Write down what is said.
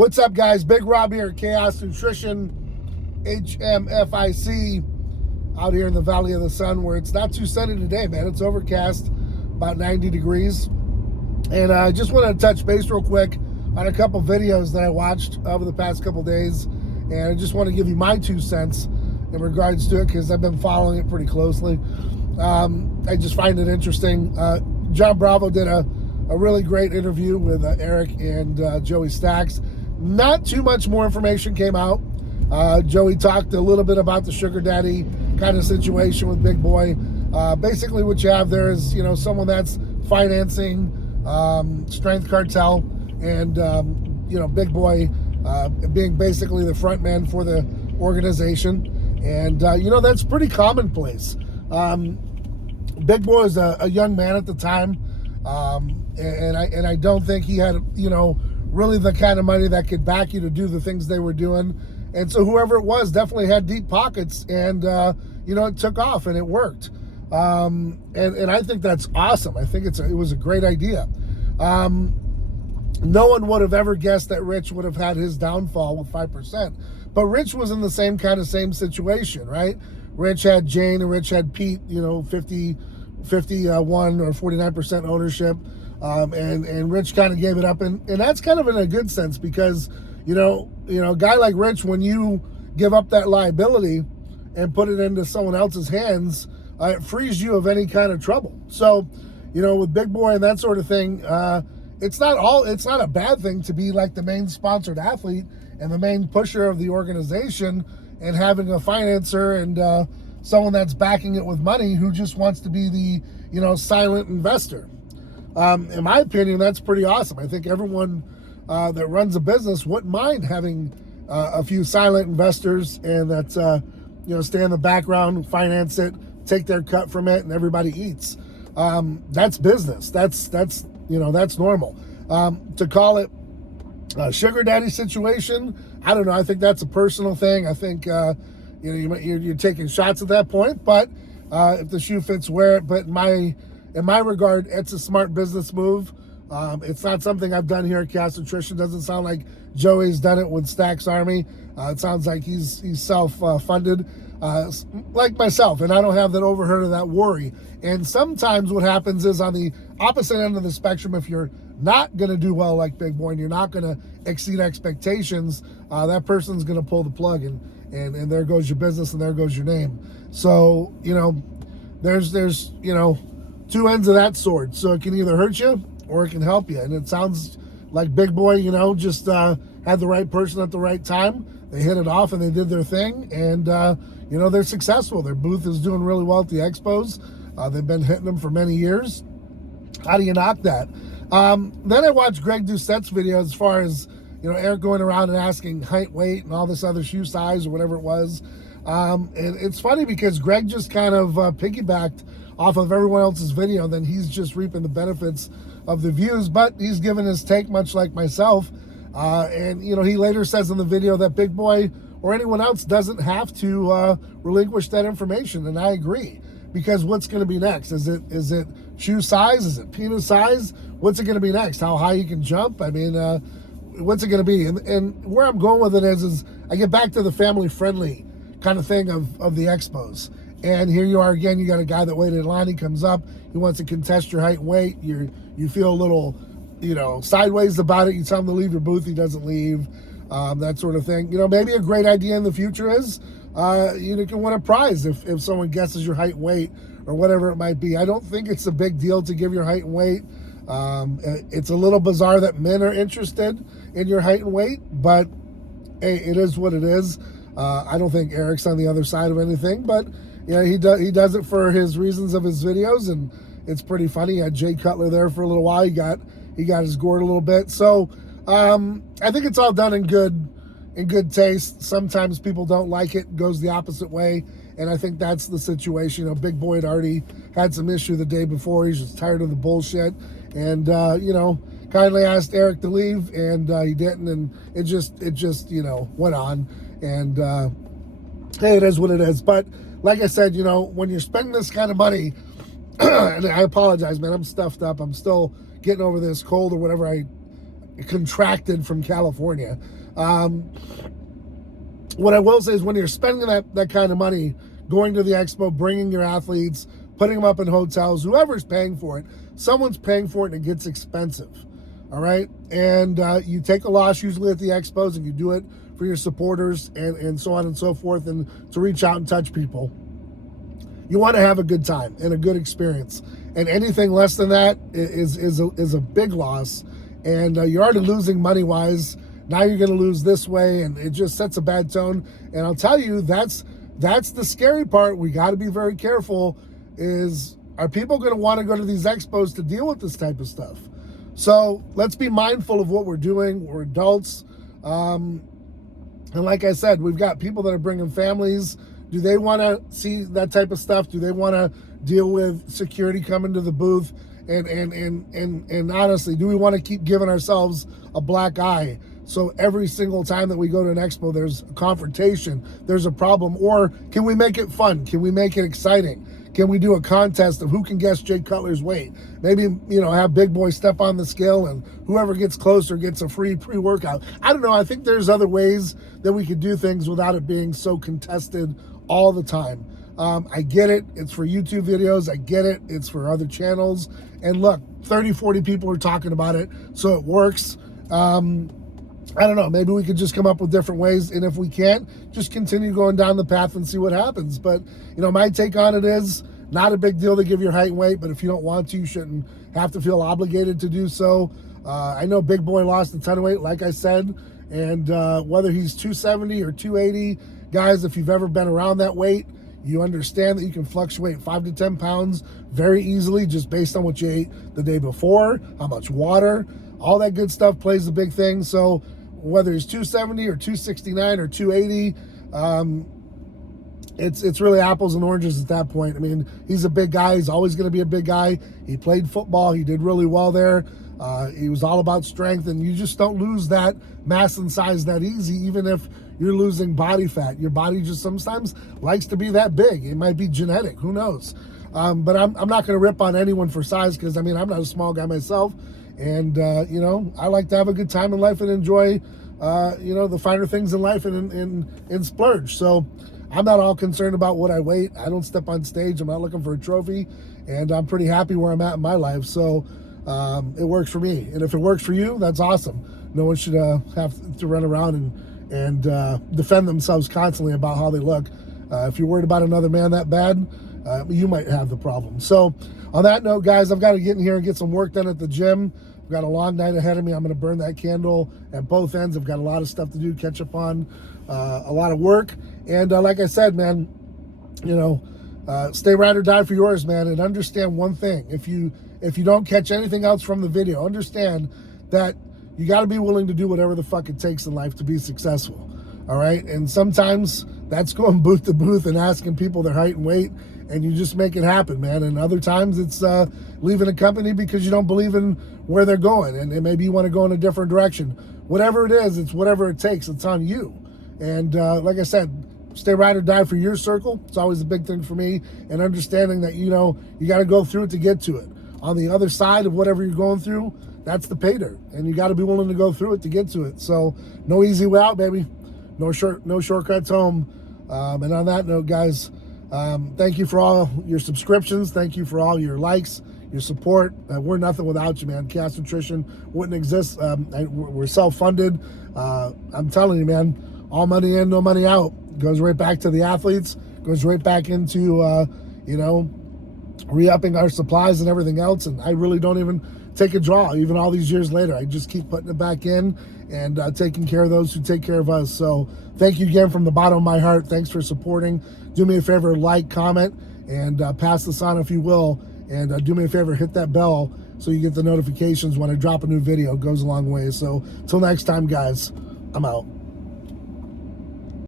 What's up, guys? Big Rob here, Chaos Nutrition, HMFIC, out here in the Valley of the Sun, where it's not too sunny today, man. It's overcast, about 90 degrees. And I just wanted to touch base real quick on a couple videos that I watched over the past couple days. And I just want to give you my 2 cents in regards to it, because I've been following it pretty closely. I just find it interesting. John Bravo did a really great interview with Eric and Joey Staxxx. Not too much more information came out. Joey talked a little bit about the sugar daddy kind of situation with Big Boy. Basically what you have there is, someone that's financing Strength Cartel, and, Big Boy being basically the front man for the organization. And, that's pretty commonplace. Big Boy was a young man at the time. And I don't think he had, really the kind of money that could back you to do the things they were doing. And so whoever it was definitely had deep pockets, and, it took off and it worked. And I think that's awesome. I think it was a great idea. No one would have ever guessed that Rich would have had his downfall with 5%, but Rich was in the same situation, right? Rich had Jane and Rich had Pete, 51 or 49% ownership. And Rich kind of gave it up, and that's kind of in a good sense, because, a guy like Rich, when you give up that liability and put it into someone else's hands, it frees you of any kind of trouble. So, with Big Boy and that sort of thing, it's not a bad thing to be like the main sponsored athlete and the main pusher of the organization, and having a financer and someone that's backing it with money who just wants to be the, silent investor. In my opinion, that's pretty awesome. I think everyone that runs a business wouldn't mind having a few silent investors, and that, stay in the background, finance it, take their cut from it, and everybody eats. That's business. That's normal. To call it a sugar daddy situation, I don't know. I think that's a personal thing. I think, you're taking shots at that point, but if the shoe fits, wear it. But in my regard, it's a smart business move. It's not something I've done here at Chaos Nutrition. Doesn't sound like Joey's done it with Stax Army. It sounds like he's self-funded, like myself, and I don't have that overheard of that worry. And sometimes what happens is, on the opposite end of the spectrum, if you're not going to do well like Big Boy and you're not going to exceed expectations, that person's going to pull the plug, and there goes your business and there goes your name. So, there's two ends of that sword. So it can either hurt you or it can help you. And it sounds like Big Boy, just had the right person at the right time. They hit it off and they did their thing, and they're successful. Their booth is doing really well at the expos. They've been hitting them for many years. How do you knock that? Then I watched Greg Doucette's video, as far as, Eric going around and asking height, weight, and all this other shoe size or whatever it was. And it's funny because Greg just kind of piggybacked off of everyone else's video, and then he's just reaping the benefits of the views, but he's given his take much like myself. And, he later says in the video that Big Boy or anyone else doesn't have to relinquish that information. And I agree, because what's going to be next? Is it shoe size? Is it penis size? What's it going to be next? How high you can jump? I mean, what's it going to be? And where I'm going with it is I get back to the family friendly kind of thing of the expos. And here you are again, you got a guy that waited in line, he comes up, he wants to contest your height and weight, you feel a little, sideways about it, you tell him to leave your booth, he doesn't leave, that sort of thing. Maybe a great idea in the future is, you can win a prize if someone guesses your height and weight, or whatever it might be. I don't think it's a big deal to give your height and weight. It's a little bizarre that men are interested in your height and weight, but hey, it is what it is. I don't think Eric's on the other side of anything, but he does it for his reasons of his videos, and it's pretty funny. He had Jay Cutler there for a little while. He got his gourd a little bit. So I think it's all done in good taste. Sometimes people don't like it, goes the opposite way, and I think that's the situation. Big Boy had already had some issue the day before. He's just tired of the bullshit, and kindly asked Eric to leave, and he didn't, and it just went on. And hey, it is what it is. But like I said, when you're spending this kind of money, and I apologize, man, I'm stuffed up. I'm still getting over this cold or whatever I contracted from California. What I will say is when you're spending that kind of money, going to the expo, bringing your athletes, putting them up in hotels, whoever's paying for it, someone's paying for it and it gets expensive. All right. And you take a loss usually at the expos and you do it for your supporters and so on and so forth, and to reach out and touch people. You want to have a good time and a good experience. And anything less than that is a big loss. And you're already losing money-wise. Now you're going to lose this way, and it just sets a bad tone. And I'll tell you, that's the scary part. We got to be very careful. Are people going to want to go to these expos to deal with this type of stuff? So let's be mindful of what we're doing. We're adults. And like I said, we've got people that are bringing families. Do they want to see that type of stuff? Do they want to deal with security coming to the booth? And honestly, do we want to keep giving ourselves a black eye? So every single time that we go to an expo, there's a confrontation, there's a problem. Or can we make it fun? Can we make it exciting? Can we do a contest of who can guess Jay Cutler's weight? Maybe, have Big Boy step on the scale and whoever gets closer gets a free pre-workout. I don't know. I think there's other ways that we could do things without it being so contested all the time. I get it. It's for YouTube videos. I get it. It's for other channels. And look, 30, 40 people are talking about it, so it works. I don't know. Maybe we could just come up with different ways. And if we can't, just continue going down the path and see what happens. But, my take on it is not a big deal to give your height and weight. But if you don't want to, you shouldn't have to feel obligated to do so. I know Big Boy lost a ton of weight, like I said. And whether he's 270 or 280, guys, if you've ever been around that weight, you understand that you can fluctuate 5 to 10 pounds very easily just based on what you ate the day before, how much water, all that good stuff plays a big thing. So whether he's 270 or 269 or 280, it's really apples and oranges at that point. I mean, he's a big guy. He's always going to be a big guy. He played football. He did really well there. He was all about strength, and you just don't lose that mass and size that easy, even if you're losing body fat. Your body just sometimes likes to be that big. It might be genetic. Who knows? But I'm not going to rip on anyone for size because, I'm not a small guy myself. And, I like to have a good time in life and enjoy, the finer things in life and splurge. So I'm not all concerned about what I weigh. I don't step on stage. I'm not looking for a trophy. And I'm pretty happy where I'm at in my life. So it works for me. And if it works for you, that's awesome. No one should have to run around and defend themselves constantly about how they look. If you're worried about another man that bad, you might have the problem. So on that note, guys, I've got to get in here and get some work done at the gym. I've got a long night ahead of me. I'm going to burn that candle at both ends. I've got a lot of stuff to do, catch up on a lot of work. And like I said, man, stay ride or die for yours, man. And understand one thing. If you don't catch anything else from the video, understand that you got to be willing to do whatever the fuck it takes in life to be successful. All right. And sometimes that's going booth to booth and asking people their height and weight, and you just make it happen, man. And other times it's leaving a company because you don't believe in where they're going, and maybe you want to go in a different direction. Whatever it is, it's whatever it takes. It's on you. And like I said, stay ride or die for your circle. It's always a big thing for me, and understanding that, you got to go through it to get to it. On the other side of whatever you're going through, that's the pay dirt, and you got to be willing to go through it to get to it. So no easy way out, baby. No shortcuts home. And on that note, guys, thank you for all your subscriptions. Thank you for all your likes, your support. We're nothing without you, man. Chaos Nutrition wouldn't exist. We're self-funded. I'm telling you, man, all money in, no money out. Goes right back to the athletes. Goes right back into, re-upping our supplies and everything else. And I really don't even take a draw, even all these years later. I just keep putting it back in and taking care of those who take care of us. So thank you again from the bottom of my heart. Thanks for supporting. Do me a favor, like, comment, and pass this on if you will. And do me a favor, hit that bell so you get the notifications when I drop a new video. It goes a long way. So till next time, guys, I'm out.